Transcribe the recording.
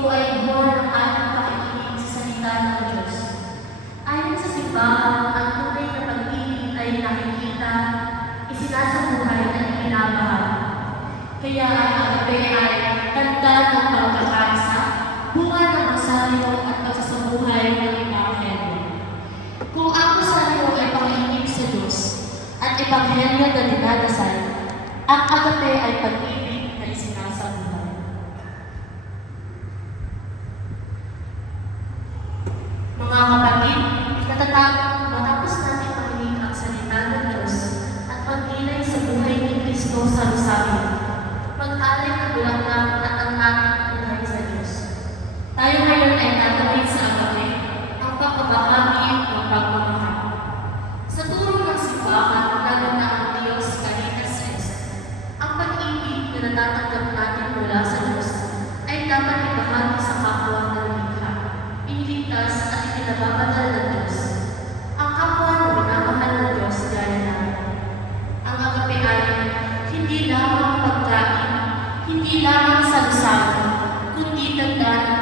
Ito ay buwan ng ating pakikinig sa salita ng Diyos. Ayon sa simbahan, ang tunay na pag-ibig ay nakikita, isinasabuhay at ibinabahal. Kaya ang agape ay tanda ng pagkakaisa, bunga ng rosaryo at pagsasabuhay ng Ebanghelyo. Kung ang rosaryo ay pakikinig sa Diyos at Ebanghelyo na dinadasal, ang agape ay pag-ibig na isinasabuhay. Mga kapatid, matapos natin makinig ang salita ng Diyos at magnilay sa buhay ni Kristo sa rosaryo, mag-alay ng bulaklak at ang ating buhay sa Diyos. Tayo ngayon ay tatawid sa agape, ang pagbabahagi ng pagmamahal. Sa turo ng simbahan, lalo na ang Diyos Caritas Est, ang pag-ibig na natatanggap natin mula sa Diyos ay dapat ibahagi sa kapwa ng likha, iniligtas at ipinababanal ng Diyos. Ang kapwa na minamahal ng Diyos gaya namin. Ang agape ay hindi lamang pagkain, hindi lamang sa rosaryo, kundi tanda ng